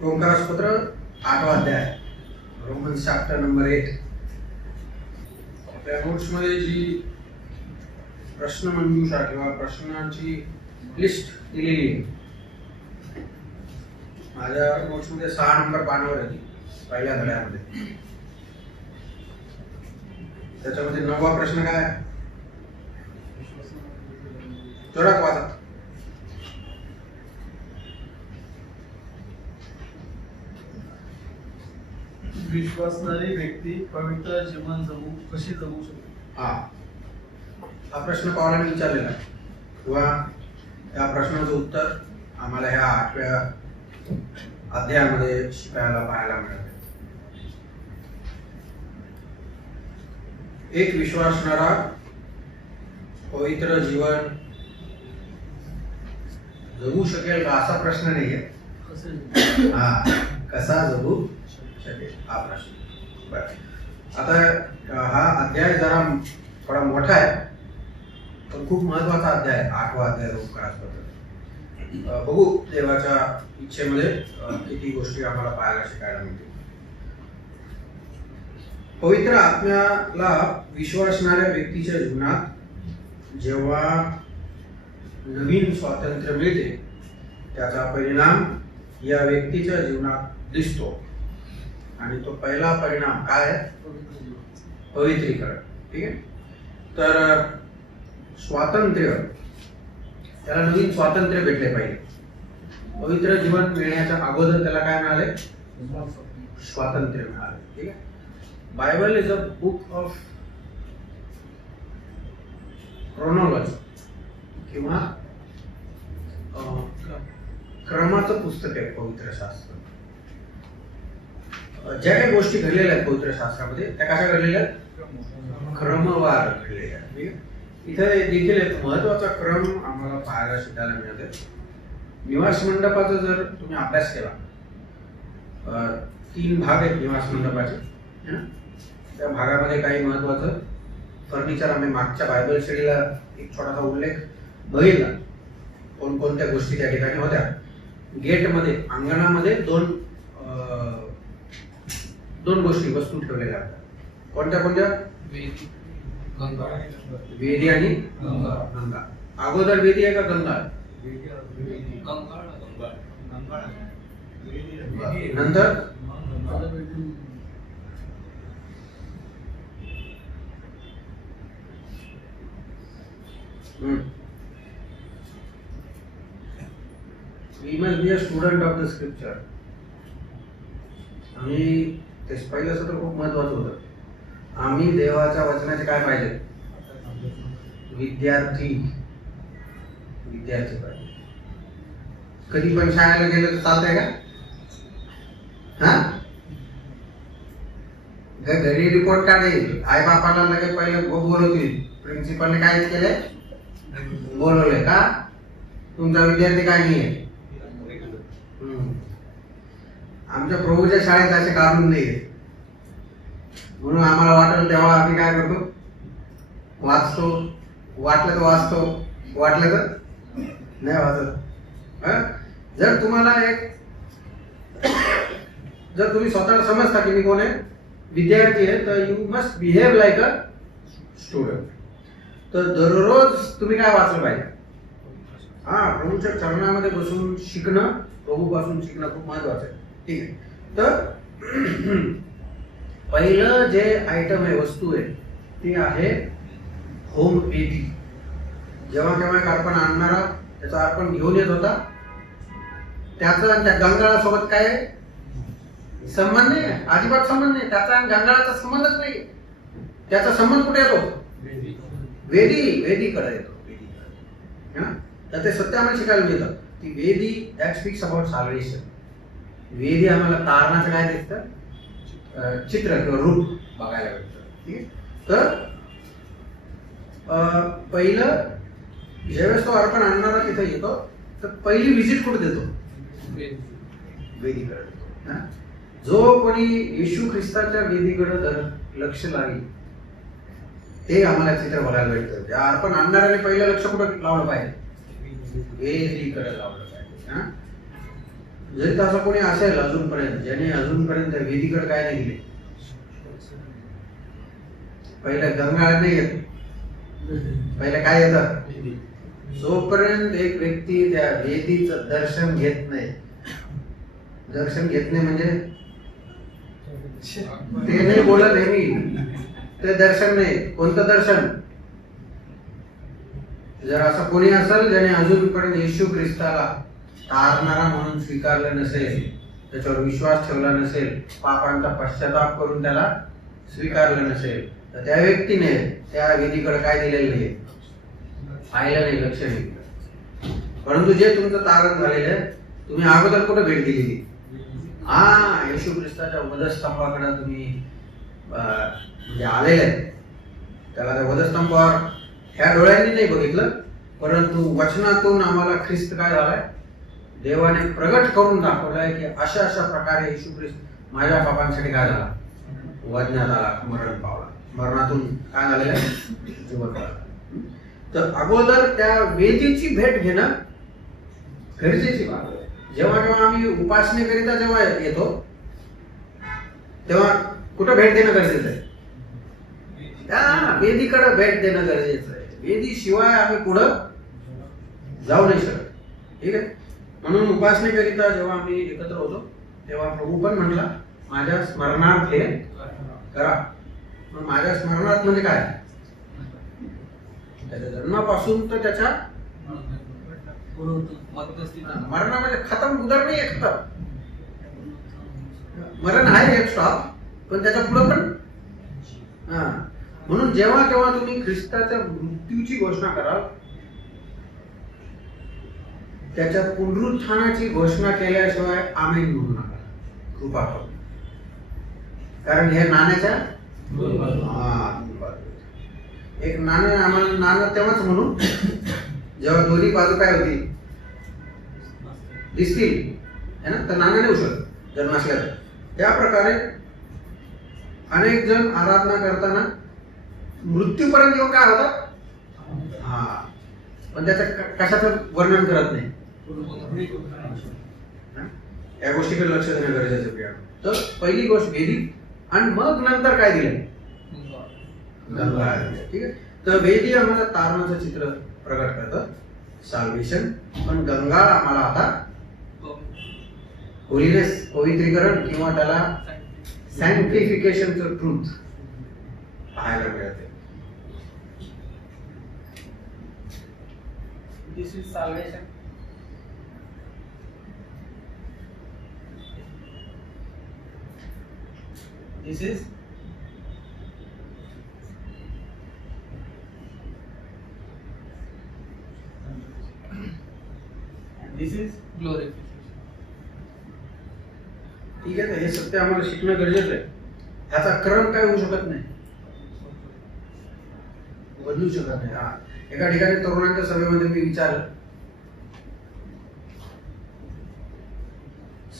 ओंकारस्तोत्र 8वा अध्याय, Romans chapter number 8. आपल्या notes मध्ये जी प्रश्न मंजुषा किंवा प्रश्नांची लिस्ट दिलेली आहे, माझ्या नोट्स मध्ये 6 नंबर पानावर आहे पहिल्या धड्यामध्ये. त्याच्यामध्ये 9वा प्रश्न काय आहे? जोरात वाचा. विश्वासणारी व्यक्ती पवित्र जीवन कशी जगू शकते? हा प्रश्न पावलाने विचारलेला आहे किंवा या प्रश्नाचं उत्तर आम्हाला ह्या 8व्या अध्यायामध्ये शिकायला पाहायला मिळाले. एक विश्वासणारा पवित्र जीवन जगू शकेल का असा प्रश्न नाहीये. कसा जगू शकेल हा प्रश्न. आता हा अध्याय जरा थोडा मोठा आहे पण खूप महत्वाचा अध्याय आहे. 8वा अध्याय ओंकारास्पद. बघू देवाच्या इच्छेमध्ये किती गोष्टी आम्हाला पाहायला शिकायला मिळतील. पवित्र आत्म्याला विश्वासणाऱ्या व्यक्तीच्या जीवनात जेव्हा नवीन स्वातंत्र्य मिळते त्याचा परिणाम या व्यक्तीच्या जीवनात दिसतो. आणि तो पहिला परिणाम काय आहे? पवित्रीकरण. ठीक आहे. तर स्वातंत्र्य, त्याला नवीन स्वातंत्र्य भेटले पाहिजे. पवित्र जीवन मिळण्याच्या अगोदर त्याला काय मिळाले? स्वातंत्र्य मिळाले. ठीक आहे. Bible is a book of chronology किंवा क्रमाचं पुस्तक आहे पवित्र शास्त्र. ज्या काही गोष्टी घडलेल्या आहेत पवित्र शास्त्रामध्ये त्या कशा घडलेल्या आहेत? क्रमवार घडलेल्या आहेत. ठीक आहे. इथे देखील एक महत्वाचा क्रम आम्हाला पाहायला शिकायला मिळते. निवास मंडपाचा जर तुम्ही अभ्यास केला, 3 भाग आहेत निवास मंडपाचे. त्या भागामध्ये काही महत्वाचं फर्निचर आम्ही मागच्या बायबल स्टडीला एक छोटासा उल्लेख बघितला. कोणकोणत्या गोष्टी त्या ठिकाणी होत्या. गेटमध्ये, अंगणामध्ये दोन गोष्टी वस्तू ठेवलेल्या होत्या. कोणत्या कोणत्या? वेदी आणि गंगा. अगोदर वेदी आहे का गंगा? नंतर we must be a student of the scripture. आम्ही ते पाहिलं असं तर खूप महत्वाचं होतं. आम्ही देवाच्या वचनाचे काय पाहिजे? विद्यार्थी पाहिजे. कधी पण शाळेला गेलं तर चालतंय का? घरी रिपोर्ट काढेल, आई बापाला लगेच पहिले बोलवतील. प्रिन्सिपलने काय केले? बोलवले का तुमचा विद्यार्थी काय नाहीये? आमच्या प्रभूच्या शाळेत असे काढून नाहीये. म्हणून आम्हाला वाटेल तेव्हा आम्ही काय करतो? वाचतो. वाटलं तर वाचतो, वाटलं तर नाही वाचत. जर तुम्हाला जर तुम्ही स्वतःला समजता की मी कोण आहे? विद्यार्थी आहे, तर you must behave like a student. तर दररोज तुम्ही काय वाचलं पाहिजे? प्रभूच्या चरणामध्ये बसून शिकणं, प्रभूपासून शिकणं खूप महत्वाचं आहे. ठीक आहे. तर पहिलं जे आयटम आहे, वस्तू आहे, ती आहे होम वेदी. जेव्हा केव्हा एक अर्पण आणणारा त्याचा अर्पण घेऊन येत होता, त्याचा आणि त्या गंगाळासोबत काय संबंध नाही, अजिबात संबंध नाही. त्याचा आणि गंगाळाचा संबंधच नाही. त्याचा संबंध कुठे येतो? वेदीकडे येतो. तर ते सत्य आम्हाला शिकायला मिळतं. ती वेदी दॅट स्पीक्स अबाउट सॅल्वेशन. वेदी आम्हाला तारणाचं काय दिसतं? चित्र किंवा रूप बघायला भेटतं. ठीक आहे. तर पहिलं ज्यावेळेस तो अर्पण आणणारा तिथे येतो तर पहिली व्हिजिट कुठे देतो? वेदीकडे देतो. जो कोणी येशू ख्रिस्ताच्या वेदीकडे लक्ष लागेल ते आम्हाला चित्र बघायला भेटतं. त्या अर्पण आणणाऱ्याने पहिलं लक्ष कुठं लावलं पाहिजे? वेदीकडे लावलं पाहिजे. जरी तसं कोणी असेल अजूनपर्यंत ज्याने अजूनपर्यंत वेदीकडे काय नाही दिले, पहिले गंगाळ नाही येत, पहिले काय येतं, जोपर्यंत एक व्यक्ती त्या वेदीचं दर्शन घेत नाही, दर्शन घेत नाही म्हणजे ते नाही बोलत आहे मी, ते दर्शन नाही. कोणतं दर्शन? जर असं कोणी असेल ज्याने अजूनपर्यंत येशू ख्रिस्ताला तारणारा म्हणून स्वीकारलं नसेल, त्याच्यावर विश्वास ठेवला नसेल, पापांचा पश्चाताप करून त्याला स्वीकारलं नसेल, तर त्या व्यक्तीने त्या वेदीकडे काय दिलेलं नाही, पाहिलं नाही, लक्ष नाही दिलं. परंतु जे तुमचं तारण झालेलं आहे, तुम्ही अगोदर कुठं भेट दिलेली? हा, येशू ख्रिस्ताच्या वधस्तंभाकडे तुम्ही म्हणजे आलेले आहे. त्याला त्या वधस्तंभावर ह्या डोळ्यांनी नाही बघितलं, परंतु वचनातून आम्हाला ख्रिस्त काय झालाय, देवाने प्रगट करून दाखवलाय की अशा अशा प्रकारे येशू ख्रिस्त माझ्या पापांसाठी काय झाला, वधण्यात आला, मरण पावला, मरणातून काय झालेलं आहे, जीवन आला. तर अगोदर त्या वेदीची भेट घेणं गरजेची बाब आहे. जेव्हा जेव्हा आम्ही उपासनेकरिता जेव्हा येतो तेव्हा कुठं भेट देणं गरजेचं आहे, त्या वेदीकडे भेट देणं गरजेचं आहे. वेदी शिवाय आम्ही पुढं जाऊ नाही शकत. ठीक आहे. म्हणून उपासनेकरिता जेव्हा आम्ही एकत्र होतो तेव्हा प्रभू पण म्हणला माझ्या स्मरणार्थ हे करा. मग माझ्या स्मरणार्थ म्हणजे काय? त्याच्या जन्मापासून तर त्याच्या मरणामध्ये खतम, उदर नाही एक खतम, मरण आहे एक स्टॉप, पण त्याच्या पुढे पण. म्हणून जेव्हा केव्हा तुम्ही ख्रिस्ताच्या मृत्यूची घोषणा कराल, त्याच्या पुनरुत्थानाची घोषणा केल्याशिवाय आमेन म्हणू नका, कृपा करून. कारण हे नाण्याच्या एक नाणं, आम्हाला नाणं तेव्हाच म्हणू जेव्हा दोन्ही बाजू काय होती, दिसतील, है ना, तर नाणं नाही शकत जन्म असल्यावर. त्या प्रकारे अनेक जण आराधना करताना मृत्यूपर्यंत येऊन काय होतात, पण त्याचं कशाचं वर्णन करत नाही. या गोष्टीकडे लक्ष देणं गरजेचं आहे. तर पहिली गोष्ट वेदी, आणि मग नंतर काय दिलं, गंगा. ठीक आहे. तर वेदी आम्हाला तारणाचं चित्र प्रगट करतं, साल्वेशन, पण गंगाळ आम्हाला आता होलीनेस, पवित्रीकरण किंवा त्याला सॅन्क्टिफिकेशनचं ट्रूथ पाहायला मिळते. This is salvation. This is and this is glorification. ठीक आहे. हे सत्य आम्हाला शिकणं गरजेचं आहे. ह्याचा क्रम काय होऊ शकत नाही, बदलू शकत नाही. एका ठिकाणी तरुणांच्या सभेमध्ये मी विचारलं,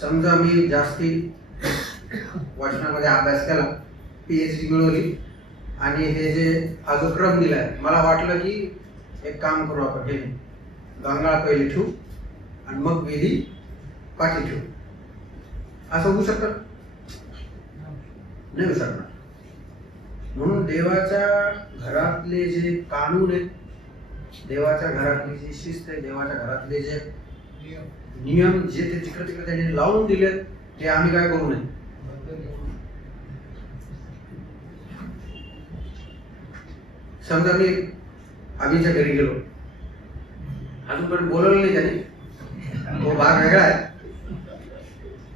समजा मी जास्ती वचनामध्ये अभ्यास केला, PhD मिळवली, आणि हे जे हा जो क्रम दिलाय, मला वाटलं की एक काम करू आपण, हे गंगाळ पहिले ठेवू आणि मग वेदी पाठी ठेवू, असं होऊ शकतं? नाही होऊ शकणार. म्हणून देवाच्या घरातले जे कानून आहेत, देवाच्या घरातली जी शिस्त आहे, देवाच्या घरातले जे नियम जे ते तिकडे तिकडे त्यांनी लावून दिलेत, ते आम्ही काय करू नये. समजा मी आम्हीच्या घरी गेलो, अजूनपर्यंत बोलवलं नाही त्याने, तो भाग वेगळा आहे,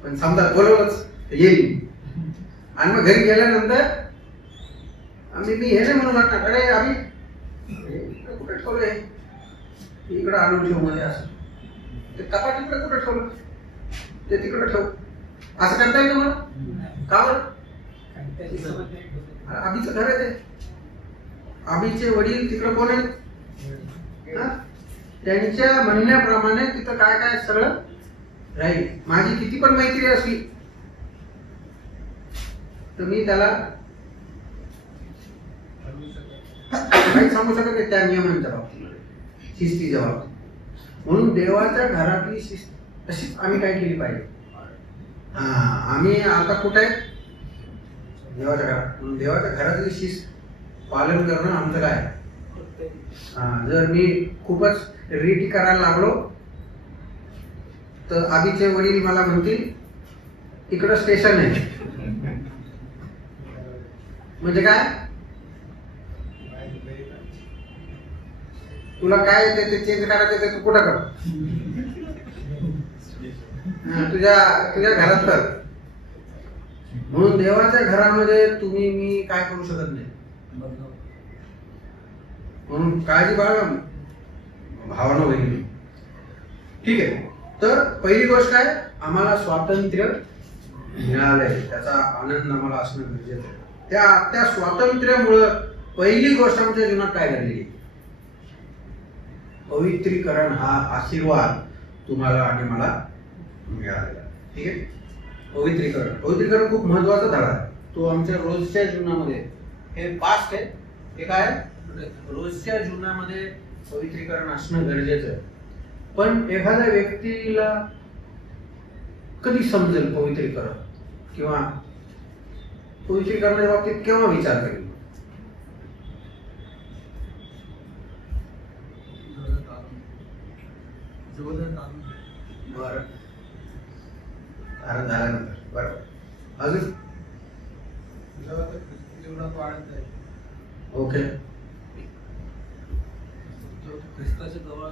पण समजा बोलवलंच येईल, आणि मग घरी गेल्यानंतर मी हे नाही म्हणू लागणार, अरे आम्ही कुठे ठेवलंय, इकडे आणून ठेवू मध्ये, असं ते कपाट इकडे कुठे ठेवलं, ते तिकडे ठेवू, असं करता येईल मला? का बरं? आबीचं घर आहे ते, आबीचे वडील तिकडे कोण आहेत, त्यांच्या म्हणण्याप्रमाणे तिथं काय काय सगळं राहील. माझी किती पण मैत्री असली तर मी त्याला काही सांगू शकत नाही त्या नियमांच्या बाबतीत, शिस्तीच्या बाबतीत. म्हणून देवाच्या घरातली शिस्त तशीच आम्ही काय केली पाहिजे. आम्ही आता कुठे आहे? देवाच्या घरात. म्हणून देवाच्या घरातली शिस्त पालन करणं आमचं काय. जर मी खूपच रीट करायला लागलो तर आधीचे वडील मला म्हणतील इकडं स्टेशन आहे. म्हणजे काय, तुला काय येते ते चेंज करायचं ते तू कुठं कर, तुझ्या तुझ्या घरात कर. म्हणून देवाच्या घरामध्ये तुम्ही मी काय करू शकत नाही. म्हणून काळजी बाळगा भावना होईल. ठीक आहे. तर पहिली गोष्ट काय, आम्हाला स्वातंत्र्य मिळालंय त्याचा आनंद आम्हाला असणं गरजेचं आहे. त्या स्वातंत्र्यामुळं पहिली गोष्ट आमच्या जीवनात काय घडली, पवित्रीकरण हा आशीर्वाद तुम्हाला आणि मला मिळालेला. ठीक आहे. पवित्रीकरण खूप महत्वाचा धडा आहे. तो आमच्या रोजच्या जीवनामध्ये, हे पास्ट आहे, हे काय रोजच्या जीवनामध्ये पवित्रीकरण असणं गरजेचं आहे. पण एखाद्या व्यक्तीला कधी समजेल पवित्रीकरण, किंवा पवित्रीकरणाच्या बाबतीत केव्हा विचार करेल? बरं, कारण झाल्यानंतर. बरोबर. अजून ओके. ख्रिस्ताच्या जवळ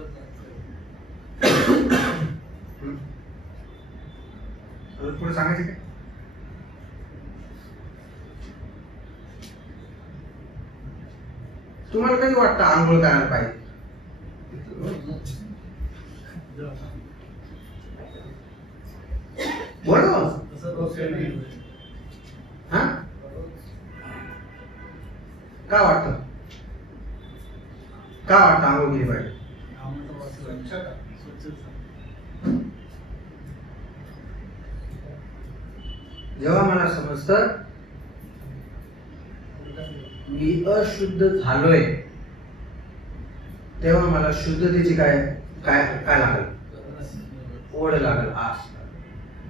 पुढे सांगायचं काय? तुम्हाला कधी वाटतं आंघोळ करायला पाहिजे? बरोबर. हा, का वाटतं आंघोळ केली पाहिजे? जेव्हा मला समजतं मी अशुद्ध झालोय तेव्हा मला शुद्धतेची काय काय काय लागेल, ओढ लागेल, आस.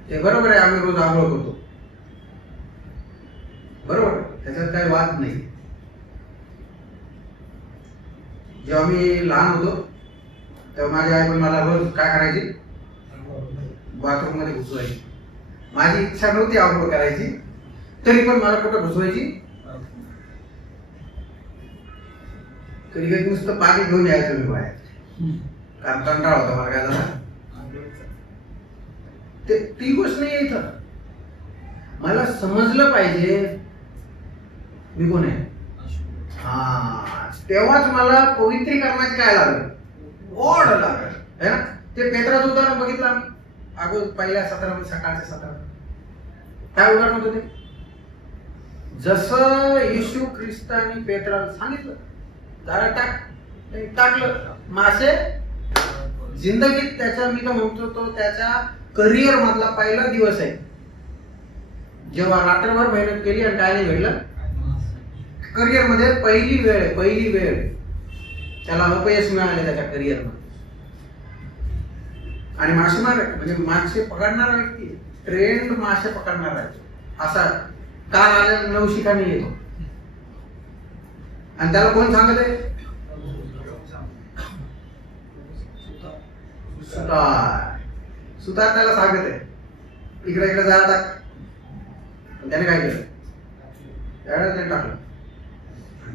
ते बरोबर आहे, आम्ही रोज आंघोळ करतो, बरोबर, त्याच्यात काही वाद नाही. जेव्हा मी लहान होतो तेव्हा माझी आई पण मला रोज काय करायची, बाथरूम मध्ये घुसवायची. माझी इच्छा नव्हती आंघोळ करायची, तरी पण मला कुठं घुसवायची, कधी कधी नुसतं पाणी घेऊन यायचं मी बाहेर, कारण कंटाळा होता मला काय झाला. ती गोष्ट नाही इथं. मला समजलं पाहिजे मी कोण आहे. तेव्हाच मला पवित्रीकरणाची काय लागेल, ओढ लागेल, है ना. ते पेत्राचं उदाहरण बघितलं आम्ही अगोदर पहिल्या सत्रामध्ये, सकाळच्या सत्रात काय उदाहरण होतं ते. जसं येशू ख्रिस्तानी पेत्राला सांगितलं जरा टाकलं मासे, जिंदगीत त्याच्या, मी तर म्हणतो तो त्याच्या करिअर मधला पहिला दिवस आहे जेव्हा रात्रभर मेहनत केली आणि काय नाही घडलं. करिअर मध्ये पहिली वेळ त्याला अपयश मिळाले त्याच्या करिअर मध्ये. आणि मासेमार म्हणजे मासे पकडणारा व्यक्ती, ट्रेंड मासे पकडणारा आहे असा काल आलेला नवशिकाने येतो आणि त्याला कोण सांगत आहे, सुतार त्याला सांगत आहे इकडे इकडे जायला टाक. त्याने काय केलं, त्यावेळेस त्याने टाकलं.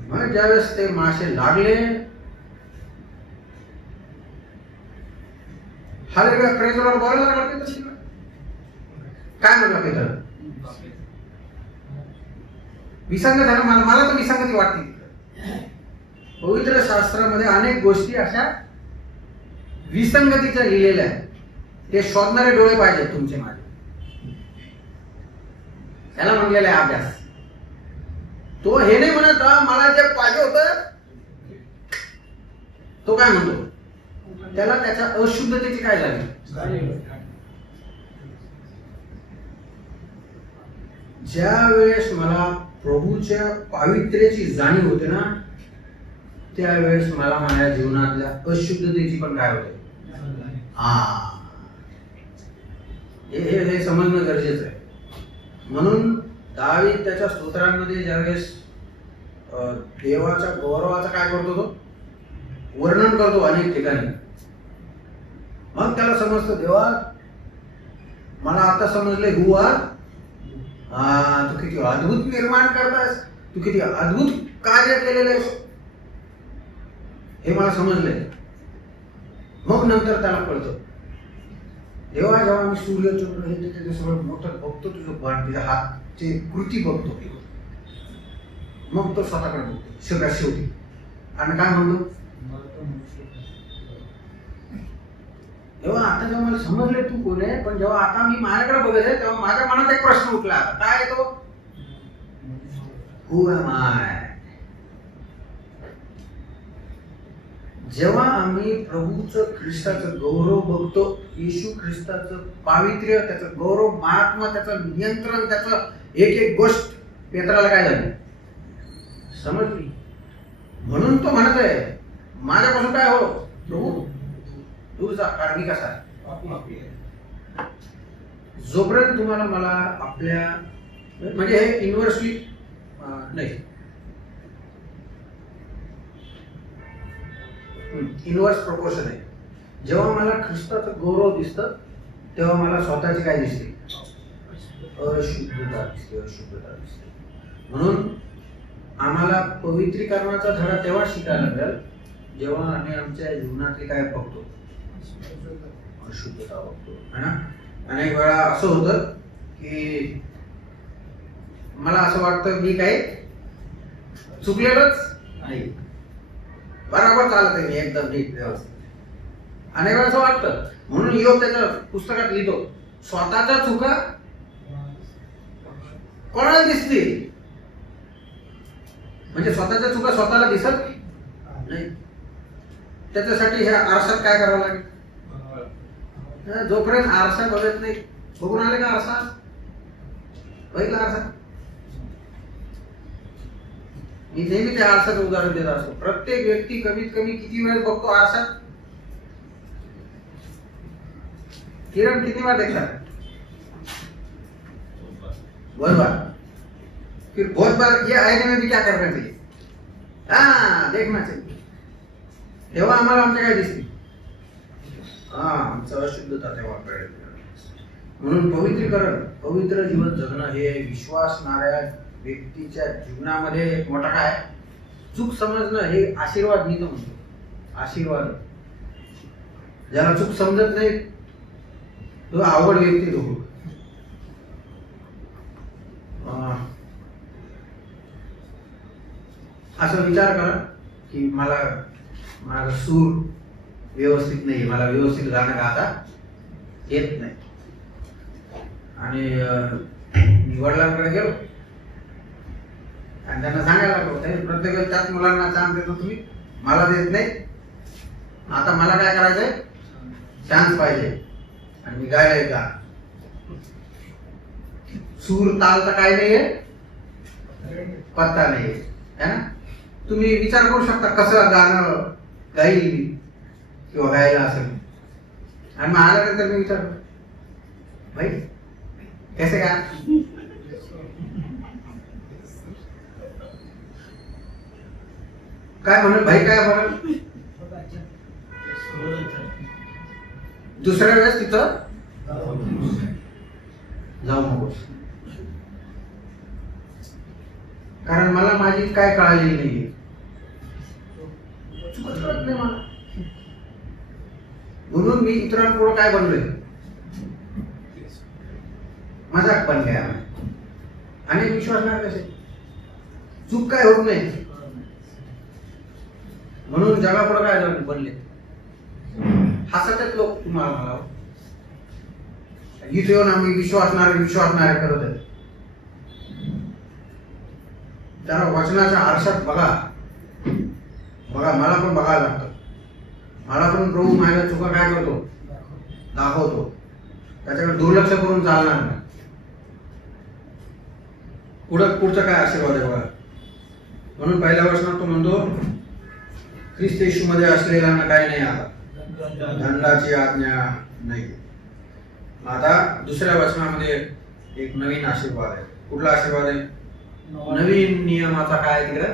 मग ज्यावेळेस ते मासे लागले, हालेलुया, प्रेज द लॉर्ड बोलायला लागला. काय म्हणला पेत्र, विसंगत झाला. मला तर विसंगती वाटते. पवित्र शास्त्रामध्ये अनेक गोष्टी अशा विसंगतीच्या लिहिलेल्या आहेत. ते शोधणारे डोळे पाहिजेत तुमचे माझे. त्याला म्हणलेला आहे अभ्यास. तो हे नाही म्हणत मला जे पाहिजे होतं, तो काय म्हणतो, त्याला त्याच्या अशुद्धतेची काय झाली. ज्या वेळेस मला प्रभूच्या पावित्र्याची जाणीव होते ना, त्यावेळेस मला माझ्या जीवनातल्या अशुद्धतेची पण काय होते. हे समजणं गरजेचं आहे. म्हणून दावीद त्याच्या स्तोत्रांमध्ये ज्यावेळेस देवाच्या गौरवाचं काय करतो तो वर्णन करतो अनेक ठिकाणी, मग त्याला समजतं देवा मला आता समजले हु आर, तू किती अद्भुत निर्माण करतास, तू किती अद्भुत कार्य केलेलं आहेस हे मला समजलंय. मग नंतर त्याला कळतं देवा जेव्हा मी सूर्यचंद्र हे ते सगळं मोठं बघतो, तुझं बाण तुझ्या हातची कृती बघतो, मग तो स्वतःकडे बघतो सगळ्यात शेवटी आणि काय म्हणतो तेव्हा आता जेव्हा मला समजले तू कोण आहे, पण जेव्हा आता मी माझ्याकडे बघत आहे तेव्हा माझ्या मनात एक प्रश्न उठला, काय तो हु एम आय. जेव्हा आम्ही प्रभूचं ख्रिस्ताचं गौरव बघतो, येशू ख्रिस्ताचं पावित्र्य, त्याचं गौरव, महात्मा, त्याचं नियंत्रण, त्याचं एक एक गोष्ट पेत्राला काय झाली समजली. म्हणून तो म्हणत आहे माझ्यापासून काय हो प्रभू दूर जा, कारण मी कसा आहे. जोपर्यंत तुम्हाला मला आपल्या म्हणजे हे युनिव्हर्सली नाही, इनवर्स प्रोपोर्शन आहे. जेव्हा मला ख्रिस्ताचं गौरव दिसतं तेव्हा मला स्वतःची काय दिसते अशुद्धता दिसते, अशुद्धता दिसते. म्हणून आम्हाला पवित्रीकरणाचा धडा तेव्हा शिकायला लागेल जेव्हा आम्ही आमच्या जीवनातले काय बघतो अशुद्धता बघतो है ना. अनेक वेळा असं होतं की मला असं वाटतं मी काही चुकलेलंच नाही, बरोबर चालत आहे मी एकदम नीट व्यवस्थित. अनेक वेळा असं वाटतं, म्हणून योग त्याच्या पुस्तकात लिहितो स्वतःच्या चुका कोणाला दिसतील, म्हणजे स्वतःच्या चुका स्वतःला दिसत नाही. त्याच्यासाठी ह्या आरशात काय करावं लागेल, जोपर्यंत आरसा बघत नाही, बघून आले का आरसा, बघितला आरसा. मी नेहमी त्या आरसाचं उदाहरण देत असतो. प्रत्येक व्यक्ती कमीत कमी किती वेळ बघतो आरसा, किरण किती बार देखता बहुत बार, फिर बहुत बार ये आईने में भी क्या करना चाहिए, देखना चाहिए. तेव्हा आम्हाला आमच्या काय दिसते आमचं अशुद्धता तेव्हा कळेल. म्हणून पवित्रीकरण, पवित्र जीवन जगणं हे विश्वासणाऱ्या व्यक्तीच्या जीवनामध्ये एक मोठा काय चूक समजणं हे आशीर्वाद. मी तो म्हणतो आशीर्वाद. ज्याला चूक समजत नाही तो अवघड व्यक्ती तो. असं विचार करा की मला माझा सूर व्यवस्थित नाही, मला व्यवस्थित गाणं गाता येत नाही, आणि मी वडिलांकडे गेलो आणि त्यांना सांगायला लागलो प्रत्येक वेळेस त्याच मुलांना चान्स देतो तुम्ही, मला देत नाही, आता मला काय करायचंय चान्स पाहिजे आणि मी गायला एक गाणं. सूर ताल तर काय नाहीये, पत्ता नाहीये है ना. तुम्ही विचार करू शकता कसं गाणं गाईल किंवा गायला असेल, आणि मग आल्यानंतर मी विचार भाई कैसे गा, काय म्हणून भाई काय म्हणून दुसऱ्या वेळेस तिथं जाऊ नको, कारण मला माझी काय काळजी नाहीये, कळत नाही मला. म्हणून मी इतरांपुढे काय बनलोय मजाक पण घ्या. आणि विश्वास नाही कसे चूक काय होत नाही, म्हणून जगापुढे काय बनले हसतच लोक तुम्हाला. मला इथे येऊन आम्ही विश्वासणारे करत आहे. त्याला वचनाच्या आरशात बघा, मला पण बघायला लागतं. मला पण प्रभू माझ्या चुका काय करतो दाखवतो, त्याच्याकडे दुर्लक्ष करून चालणार नाही. पुढचं काय आशीर्वाद आहे बघा. म्हणून पहिल्या वचनात तो म्हणतो ख्रिस्त येशूमध्ये असलेल्यांना काय नाही आला, दंडाची आज्ञा नाही. आता दुसऱ्या वचनामध्ये एक नवीन आशीर्वाद आहे. कुठला आशीर्वाद आहे? नवीन नियमाचा काय तिकडे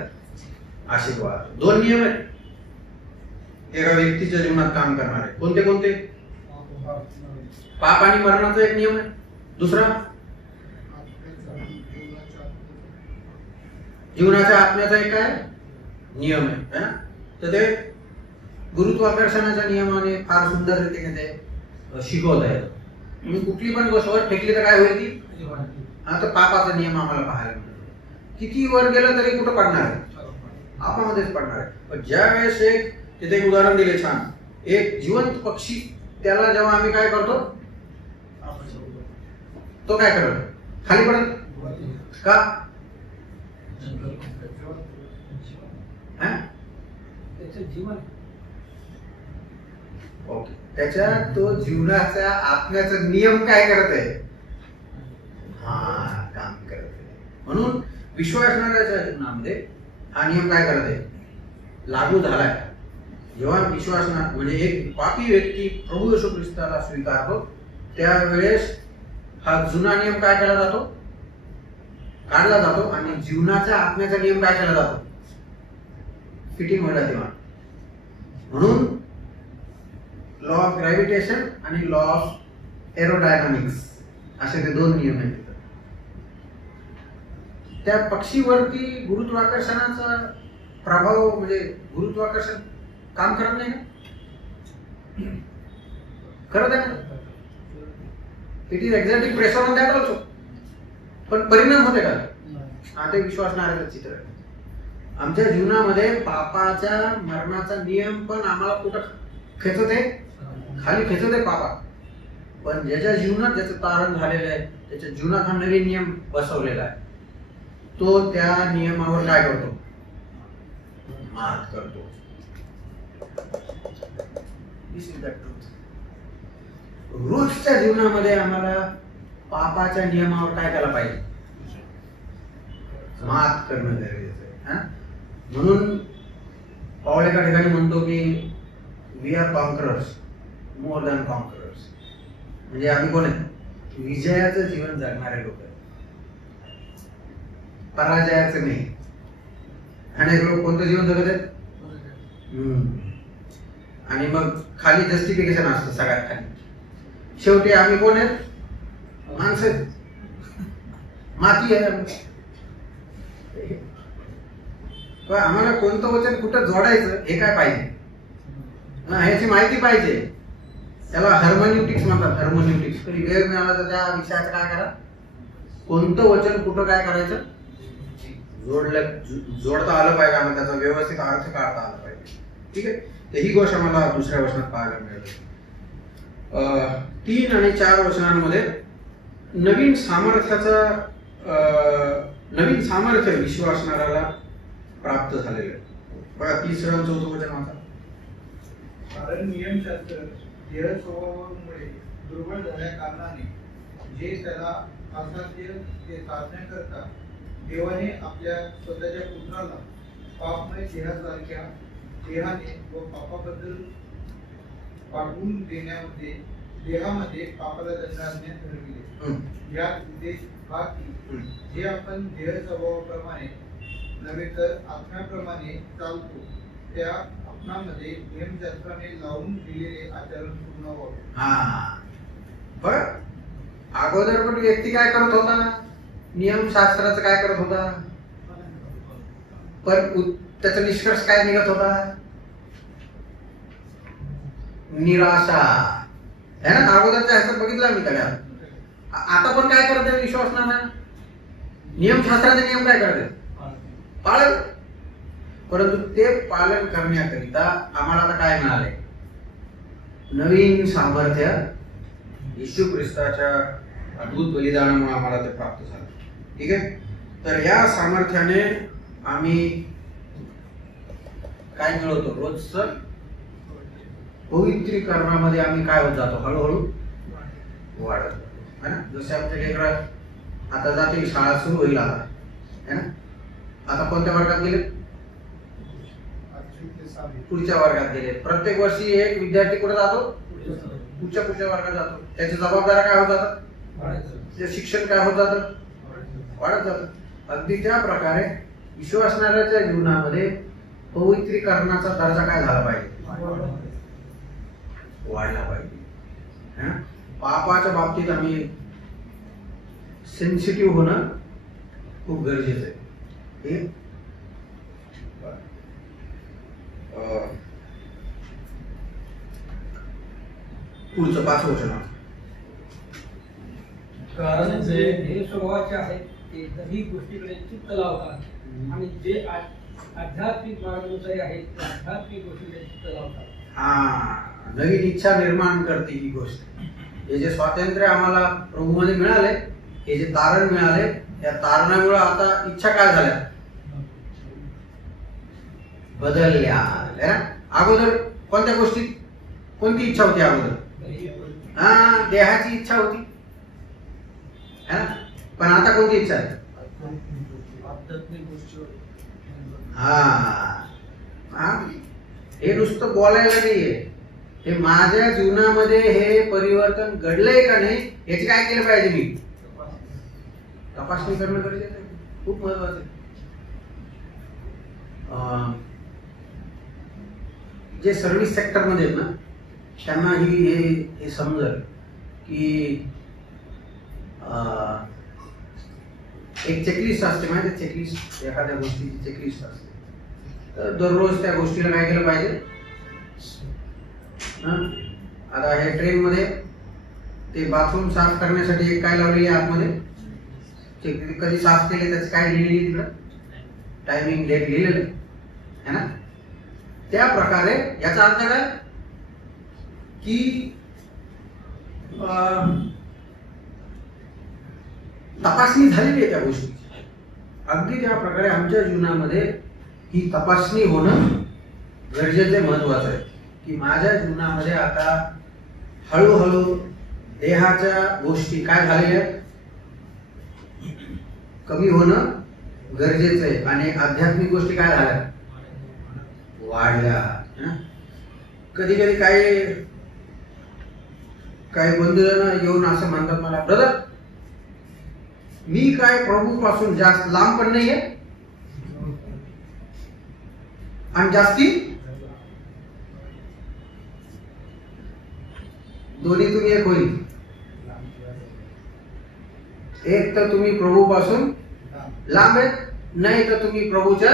आशीर्वाद. 2 नियम आहेत एका व्यक्तीच्या जीवनात काम करणारे. कोणते कोणते? पाप आणि मरणाचा एक नियम आहे. दुसरा जीवनाच्या आत्म्याचा एक काय नियम आहे ना? तर ते गुरुत्वाकर्षणाच्या नियमाने फार सुंदररीतीने ते शिकवत आहे. तुम्ही कुठली पण गोष्ट वर फेकली तर काय होईल ती? हा, तर पापाचा नियम आम्हाला पाहायला मिळतो. किती वर गेलं तरी कुठं पडणार आहे? पापामध्येच पडणार आहे. पण ज्या वेळेस एक तिथे एक उदाहरण दिले छान. एक जिवंत पक्षी, त्याला जेव्हा आम्ही काय करतो, तो काय करतो? खाली पडत का? जीवन ओके, त्याच्या तो जीवनाचा आत्म्याचा नियम काय करत आहे? हा, काम करत आहे. म्हणून विश्वासणाऱ्याच्या जीवनामध्ये हा नियम काय करत आहे? लागू झालाय. जेव्हा विश्वासणार म्हणजे एक पापी व्यक्ती प्रभू येशू ख्रिस्ताला स्वीकारतो, त्यावेळेस हा जुना नियम काय केला जातो? काढला जातो. आणि जीवनाच्या आत्म्याचा नियम काय केला जातो? फिटिंग व्हायला तेव्हा. म्हणून लॉ ऑफ ग्रॅव्हिटेशन आणि लॉ ऑफ एरोडायनामिक्स असे ते 2 नियम आहेत. त्या पक्षीवरती गुरुत्वाकर्षणाचा प्रभाव म्हणजे गुरुत्वाकर्षण काम करत नाही ना? करत आहे ना? It is exactly pressure on that also. पण परिणाम होते का? हा, ते विश्वासणाऱ्याचं चित्र आहे. आमच्या जीवनामध्ये पापाच्या मरणाचा नियम पण आम्हाला कुठं खेचत आहे? खाली खेचत आहे पापा. पण ज्याच्या जीवनात ज्याचं तारण झालेलं आहे, त्याच्या जीवनात हा नवीन नियम बसवलेला आहे, तो त्या नियमावर काय करतो? मात करतो. दिस इज द ट्रूथ. रोजच्या जीवनामध्ये आम्हाला पापाच्या नियमावर काय केला पाहिजे? मात करणं गरजेचं आहे. म्हणून पाऊल एका ठिकाणी म्हणतो की we are conquerors more than conquerors. म्हणजे आम्ही कोण आहे? विजयाचं जीवन जगणारे लोक आहेत, पराजयाचं नाही. अनेक लोक कोणतं जीवन जगत आहेत? आणि मग खाली जस्टिफिकेशन असतं सगळ्यात खाली. शेवटी आम्ही कोण आहेत? माणसं, माती आहे. पण आम्हाला कोणतं वचन कुठं जोडायचं हे काय पाहिजे? ह्याची माहिती पाहिजे. त्याला हर्मन्युटिक्स म्हणतात. हर्मन्युटिक्स. कधी वेळ मिळाला तर त्या विषयाचं काय करा, कोणतं वचन कुठं काय करायचं जोडता आलं पाहिजे. आम्हाला त्याचा व्यवस्थित अर्थ काढता आला पाहिजे. ठीक आहे. तर ही गोष्ट मला दुसऱ्या वचनात पाहायला मिळाली. 3 आणि 4 वचनांमध्ये नवीन सामर्थ्य विश्वासणाऱ्याला प्राप्त झालेलं आहे. बघा 3 आणि 4 वचन वाचा. कारण नियमशास्त्र देह स्वभावामुळे दुर्बळ झाल्या कारणाने जे त्याला असाध्य ते साधण्याकरता देवाने आपल्या स्वतःच्या पुत्राला पापमय देहाने व पापाबद्दल पाठवून देण्यामध्ये देहामध्ये पापाला दंड आणण्यास ठरविले. यात उद्देश हा की जे आपण देह स्वभावाप्रमाणे नव्हे तर आत्म्याप्रमाणे चालतो त्या आपणामध्ये नियमशास्त्राने लावून दिलेले आचरण पूर्ण व्हावे. बर, अगोदर पण व्यक्ती काय करत होता? नियमशास्त्राचं काय करत होता? पण त्याचा निष्कर्ष काय निघत होता? निराशा है ना? अगोदरच्या ह्याच्यात बघितलं मी त्याला. आता पण काय करत आहे विश्वासनाला? नियमशास्त्राचे नियम काय करते? पालन. परंतु ते पालन करण्याकरिता आम्हाला आता काय मिळाले? नवीन सामर्थ्य. येशू ख्रिस्ताच्या अद्भुत बलिदानामुळे आम्हाला ते प्राप्त झालं. ठीक आहे. तर या सामर्थ्याने आम्ही काय मिळवतो? रोजचं पवित्रीकरणामध्ये आम्ही काय होत जातो? हळूहळू वाढत है ना. जसे आमच्या लेकरं आता जातील, शाळा सुरू होईल आता है ना. आता कोणत्या वर्गात गेले? पुढच्या वर्गात गेले. प्रत्येक वर्षी एक विद्यार्थी कुठे जातो? पुढच्या वर्गात जातो, त्याच्या जबाबदाऱ्या काय होत जातात, त्याचं शिक्षण काय होत जातं, वाढत जातं. अगदी त्या प्रकारे विश्वासणाऱ्याच्या जीवनामध्ये पवित्रीकरणाचा दर्जा काय झाला पाहिजे, वाढला पाहिजे. पापाच्या बाबतीत आम्ही सेन्सिटिव्ह होणं खूप गरजेचं आहे. हे पुढचं 5 वचन. कारण जे हे स्वभावाचे आहेत ते दही गोष्टीकडे चित्त लावतात आणि जे आध्यात्मिक मार्गदर्शक आहेत ते आध्यात्मिक गोष्टीकडे चित्त लावतात. हा, नवीन इच्छा निर्माण करते ही गोष्ट. हे जे स्वातंत्र्य आम्हाला प्रभूमध्ये मिळाले, हे जे तारण मिळाले, या तारणामुळे आता इच्छा काय झाल्या, बदलल्या. अगोदर कोणत्या गोष्टीत कोणती इच्छा होती अगोदर, हा देहाची इच्छा होती, पण आता कोणती इच्छा आहे, हा. हे नुसतं बोलायला नाहीये, हे माझ्या जीवनामध्ये हे परिवर्तन घडलंय का नाही याची काय केलं पाहिजे, मी तपासणी करणं गरजेचं आहे, खूप महत्वाचं आहे. जे सर्व्हिस सेक्टर मध्ये आहेत ना त्यांना हे समजल की एक चेकलिस्ट असते, माहिती, चेकलिस्ट, एखाद्या गोष्टीची चेकलिस्ट असते. तर दररोज त्या गोष्टीला काय केलं पाहिजे. आता हे ट्रेन मध्ये ते बाथरूम साफ करण्यासाठी एक काय लावलेली आहे आतमध्ये, कधी साफ केले त्याचं काय लिहिलेली तिकडं, टायमिंग, डेट लिहिलेलं आहे ना. त्या प्रकारे याचा अर्थ काय की तपासणी झालेली आहे त्या गोष्टीची. अगदी त्या प्रकारे आमच्या जीवनामध्ये ही तपासणी होणं गरजेचं, महत्वाचं आहे की माझ्या जीवनामध्ये आता हळूहळू देहाच्या गोष्टी काय झालेल्या आहेत, कमी होणं गरजेचं आहे आणि आध्यात्मिक गोष्टी काय झाल्या, वाढल्या. कधी कधी काही बंधूजन येऊन असं म्हणतात मला, ब्रदर मी काय प्रभू पासून जास्त लांब पण नाहीये आणि जास्ती दोन्हीतून एक होईल. एक तर तुम्ही प्रभू पासून लांब आहेत, नाही तर तुम्ही प्रभूच्या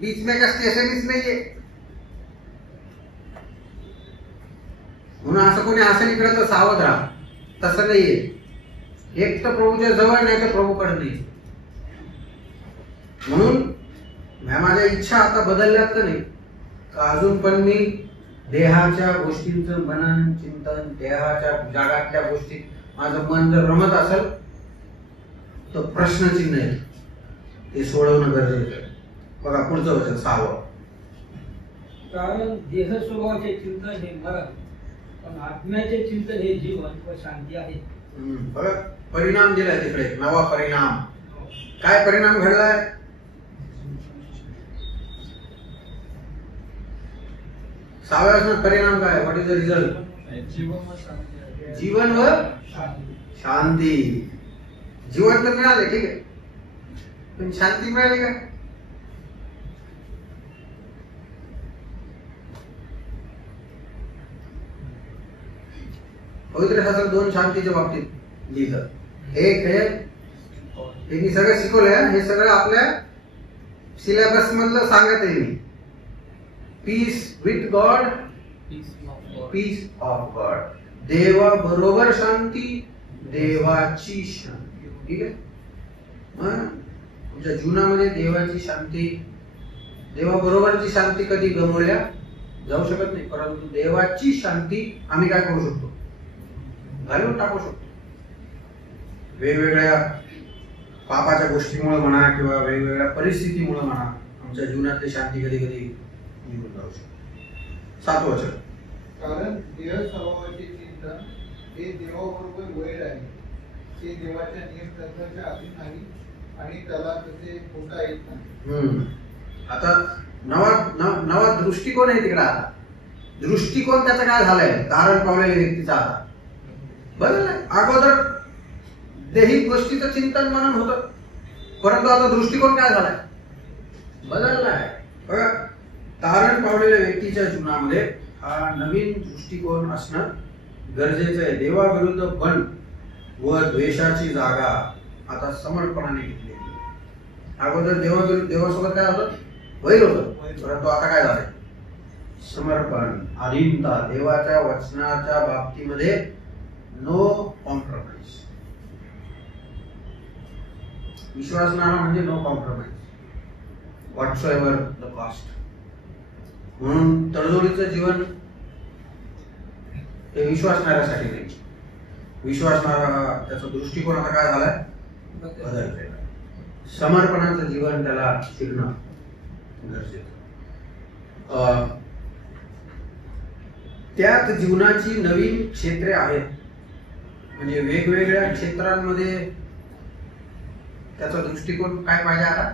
बीच में का स्टेशनच नाहीये. म्हणून असं कोणी असं नाही करत सावध राहा, तसं नाहीये. एक तर प्रभूच्या जवळ, नाही तर प्रभूकडे नाही. म्हणून माझ्या इच्छा आता बदलल्यात का नाही, अजून पण मी देहाच्या गोष्टींचं मनन चिंतन, देहाच्या जगातल्या गोष्टीत माझं मन जर रमत असेल तर प्रश्नचिन्ह आहे, ते सोडवणं गरजेचं आहे. बघा पुढचं वचन 6. कारण देह स्वभावाचे चिंतन हे मरण, पण आत्म्याचे चिंतन हे जीवन व शांती आहे. बघा परिणाम दिलाय तिकडे, नवा परिणाम. काय परिणाम घडलाय, साव्या परिणाम काय, व्हॉट इज द रिझल्ट, जीवन व शांती. जीवन तर मिळाले, ठीक आहे, पण शांती मिळाली का. पवित्र शास्त्र 2 शांतीच्या बाबतीत लिहिलं. एक हे मी सगळं शिकवलंय, हे सगळं आपल्या सिलेबस मधलं सांगत आहे मी. Peace with God, peace of God. देवा बरोबर शांती, देवाची शांती. ठीक आहे. तुमच्या जीवनामध्ये देवाची शांती, देवाबरोबरची शांती कधी गमवल्या जाऊ शकत नाही, परंतु देवाची शांती आम्ही काय करू शकतो, घालून टाकू शकतो. वेगवेगळ्या पापाच्या गोष्टीमुळे म्हणा किंवा वेगवेगळ्या परिस्थितीमुळे म्हणा आमच्या जीवनातली शांती कधी कधी निघून जाऊ शकते. 7 वचन. कारण देह स्वभावाचे चिंतन हे देवाबरोबर वैर आहे, ते देवाच्या नियमतत्वाच्या अधीन नाही आणि त्याला तसे होता येत नाही. आता नवा दृष्टिकोन आहे तिकडे. आता दृष्टिकोन त्याचा काय झालाय धारण पावलेल्या व्यक्तीचा आता बदललाय. अगोदर दैहिक गोष्टीचं चिंतन मनन होतं, परंतु आता दृष्टिकोन काय झालाय बदललाय. बघा, तारण पावलेल्या व्यक्तीच्या जीवनामध्ये हा नवीन दृष्टिकोन असणं गरजेचं आहे. देवाविरुद्ध बंड व द्वेषाची जागा आता समर्पणाने घेतली. अगोदर देवासोबत काय होतं वैर होतं, परंतु आता काय झालंय समर्पण, अधीनता. देवाच्या वचनाच्या बाबतीमध्ये नो कॉम्प्रोमाइज. विश्वासणारा म्हणजे no compromise whatsoever the cost. म्हणून तडजोडीचं जीवन हे विश्वासणाऱ्यासाठी नाही. विश्वासणारा त्याचा दृष्टिकोन आता काय झालाय बदललेला. समर्पणाचं जीवन त्याला शिकणं गरजेचं. त्यात जीवनाची नवीन क्षेत्रे आहेत, म्हणजे वेगवेगळ्या क्षेत्रांमध्ये त्याचा दृष्टिकोन काय पाहिजे आता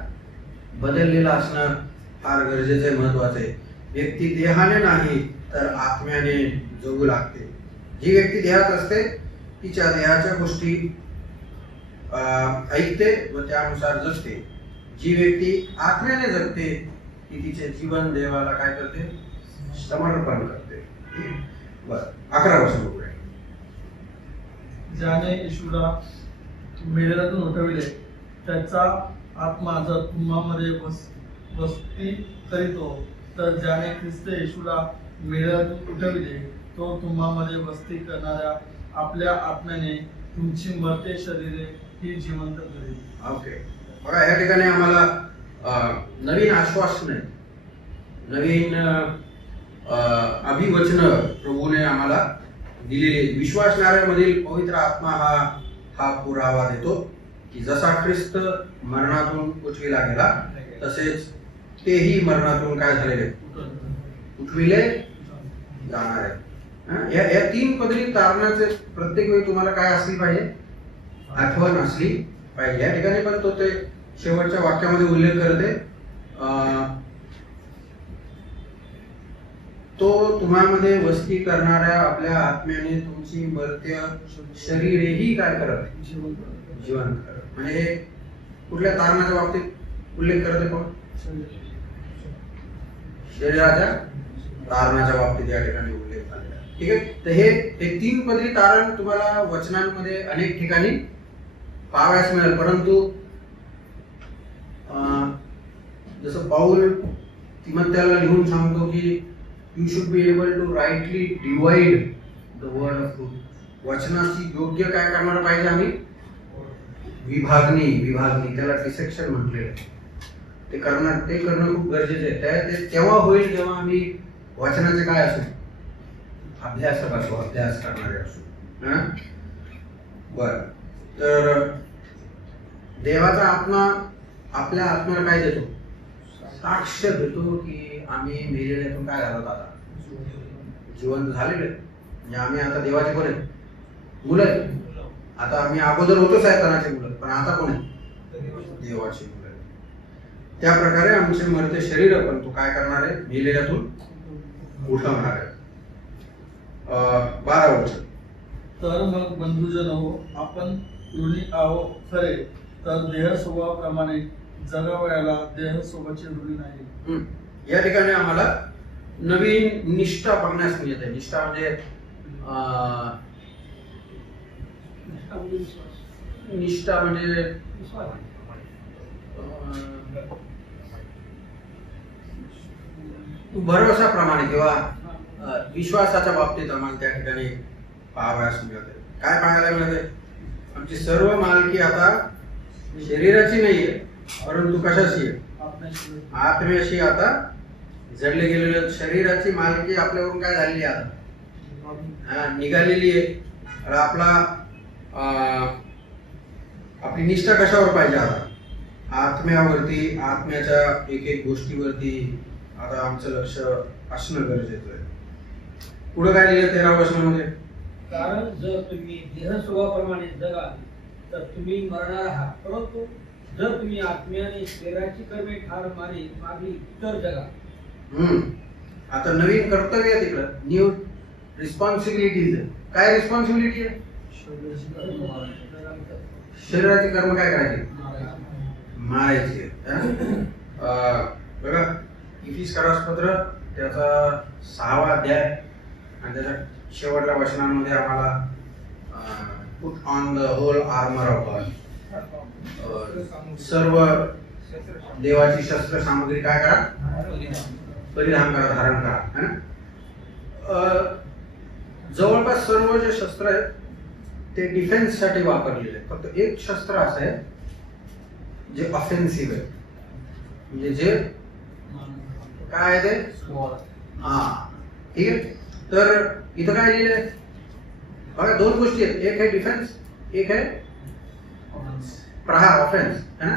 बदललेला असणं फार गरजेचं आहे, महत्वाचं आहे. व्यक्ती देहाने नाही तर आत्म्याने जगू लागते. जी व्यक्ती देहात असते तिच्या देहाच्या गोष्टी ऐकते व त्यानुसार जगते. जी व्यक्ती आत्म्याने जगते ती तिचे जीवन देवाला काय करते समर्पण करते. बर 11 वर्ष बघूया. ज्याने येशूला मेलेल्यातून उठविले त्याचा आत्मा जर तुम्हामध्ये वस्ती करीतो, तर ज्याने ख्रिस्त येशूला मेलेल्यातून उठविले तो तुम्हामध्ये वस्ती करणाऱ्या आपल्या आत्म्याने तुमची मरते शरीरे ही जिवंत करेल. ओके, बघा या ठिकाणी आम्हाला नवीन आश्वासन आहे, नवीन अभिवचन प्रभूने आम्हाला दिलेले. विश्वासणाऱ्यामधील पवित्र आत्मा हा पुरावा देतो की जसा ख्रिस्त मरणातून उठविला गेला तसेच तेही मरणातून काय झालेले उठविले जाणार आहे. या 3 पदरी तारणाचे प्रत्येक वेळी तुम्हाला काय असली पाहिजे आठवण असली पाहिजे. या ठिकाणी पण तो ते शेवटच्या वाक्यामध्ये उल्लेख करते, तो तुम्हामध्ये वस्ती करणाऱ्या आपल्या आत्म्याने तुमची मर्त्य शरीरेही काय करत जीवन करत. म्हणजे हे कुठल्या तारणाच्या बाबतीत उल्लेख करते कोण शरीराच्या तारणाच्या बाबतीत या ठिकाणी उल्लेख झालेला आहे. ठीक आहे, तर हे 3 पदरी तारण तुम्हाला वचनांमध्ये अनेक ठिकाणी पाहावयास मिळेल. परंतु जसं पाऊल तिमोथेला लिहून सांगतो की you should be able to rightly divide the word of truth. वचनाची योग्य काय करणार पाहिजे आम्ही विभागणी त्याला डिसेक्शन म्हटलेलं आहे. ते करणं खूप गरजेचं आहे. ते तेव्हा होईल जेव्हा आम्ही वचनाचे काय असू अभ्यासक असू, अभ्यास करणारे असू. बर, तर देवाचा आत्मा आपल्या आत्म्याला काय देतो साक्ष देतो की आम्ही मेलेल्यातून काय झालो आता जिवंत झालेले. म्हणजे आम्ही आता देवाचे कोण आहेत मुलं आहेत. आता आम्ही अगोदर होतो शैतानाचे मुलं, पण आता कोण आहेत देवाची मुलं. त्या प्रकारे आमचे मरते शरीर पण तो काय करणार आहे मेलेल्यातून उठवणार आहे. 12 वर्ष. तर मग बंधुजन हो, आपण ऋणी आहो खरे, तर देह स्वभावाप्रमाणे जगावयाला देह सोबतचे ऋणी नाही. या ठिकाणी आम्हाला नवीन निष्ठा बघण्यास मिळते. निष्ठा म्हणजे भरवशाप्रमाणे किंवा विश्वासाच्या बाबतीत आम्हाला त्या ठिकाणी पाहावयास मिळते. काय पाहायला मिळते आमची सर्व मालकी आता शरीराची नाहीये परंतु कशाची आहे आत्म्याशी. आता जडले गेलेल्या शरीराची मालकी आपल्यावरून काय झालेली आता निघालेली आहे. आपली निष्ठा कशावर पाहिजे आता आत्म्यावरती, आत्म्याच्या एक गोष्टीवरती आता आमचं लक्ष असणं गरजेचं आहे. पुढे काय लिहिलं 13 वर्षांमध्ये, कारण जर तुम्ही देह स्वभावाप्रमाणे जगाल तर तुम्ही मरणार आहात, परंतु जर तुम्ही आत्म्याने शरीराची कर्मे ठार मारली तर जगा. आता नवीन कर्तव्य आहे तिकडं, न्यू रिस्पॉन्सिबिलिटीज. काय रिस्पॉन्सिबिलिटी आहे? शरीराची कर्म काय करायची? मारायची. बघा इफिस्कारास पत्र त्याचा 6वा अध्याय आणि त्याच्या शेवटल्या वचनांमध्ये आम्हाला put on the whole armour of God, सर्व देवाची शस्त्र सामग्री काय करा? परिधान करा, धारण करा, है ना? जवळपास सर्व जे शस्त्र आहेत ते डिफेन्स साठी वापरलेले आहेत. फक्त एक शस्त्र असं आहे जे ऑफेन्सिव्ह आहे, म्हणजे जे काय आहे ते, हा ठीक आहे. तर इथं काय लिहिलंय बघा, 2 गोष्टी आहेत, एक आहे डिफेन्स, एक आहे प्रहार, ऑफेन्स, है ना?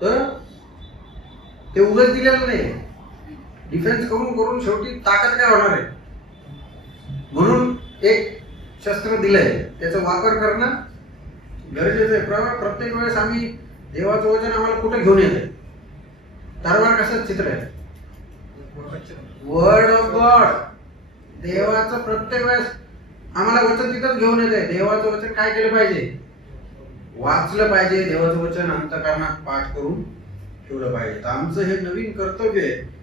तर ते उगाच दिलेलं नाही. डिफेन्स करून करून शेवटी ताकद काय होणार आहे, म्हणून एक शस्त्र दिलंय, त्याचा वापर करणं गरजेचं आहे. प्रत्येक वेळेस आम्ही देवाचं वचन आम्हाला कुठे घेऊन येते? तरवार कसं चित्र आहे? Word of God. देवाचं प्रत्येक वेळेस आम्हाला वचन तिथंच घेऊन येते. देवाचं वचन काय केलं पाहिजे? वाचलं पाहिजे. देवाचं वचन अंतःकरणात पाठ करून ठेवलं पाहिजे. तर आमचं हे नवीन कर्तव्य आहे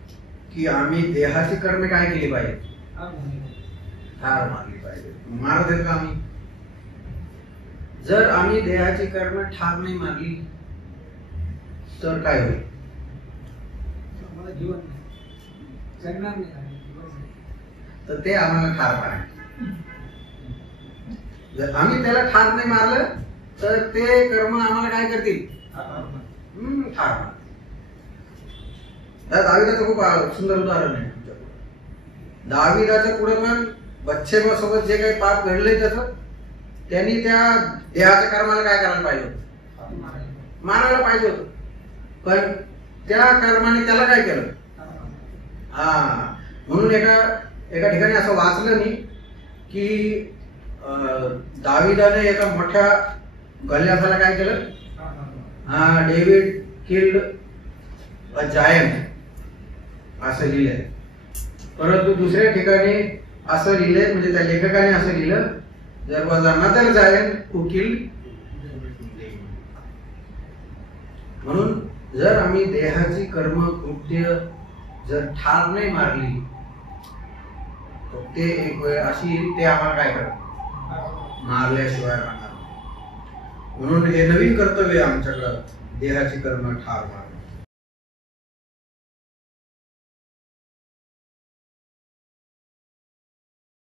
की आम्ही देहाची कर्मे काय केली पाहिजे? ठार मारली पाहिजे. मारत आहेत का आम्ही? जर आम्ही देहाची कर्म ठार नाही मारली तर काय होईल? जीवन जगणार नाही. तर ते आम्हाला ठार मारायचं. जर आम्ही त्याला ठार नाही मारलं तर ते कर्म आम्हाला काय करतील? ठार मारतील. दाविदाचं खूप सुंदर उदाहरण आहे आमच्याकडे. दाविदाच्या पुढे पण बत्शेबासोबत जे काही पाप घडले त्याचं त्यांनी त्या देहाच्या कर्माला काय करायला पाहिजे होतं? मारायला पाहिजे होतं. पण त्या कर्माने त्याला काय केलं? म्हणून एका ठिकाणी असं वाचलं मी की दाविदाने एका मोठ्या गल्ल्याला काय केलं? डेव्हिड किल्ड अ जायंट असं लिहिलंय. परंतु दुसऱ्या ठिकाणी असं लिहिलंय, म्हणजे त्या लेखकाने असं लिहिलं, जर was another giant who killed. म्हणून जर आम्ही देहाची कर्म कृत्य जर ठार नाही मारली तर ते एक वेळ अशी येईल, ते आम्हाला काय करत? मारल्याशिवाय राहणार. म्हणून हे नवीन कर्तव्य आमच्याकडं, देहाची कर्म ठार मारणे.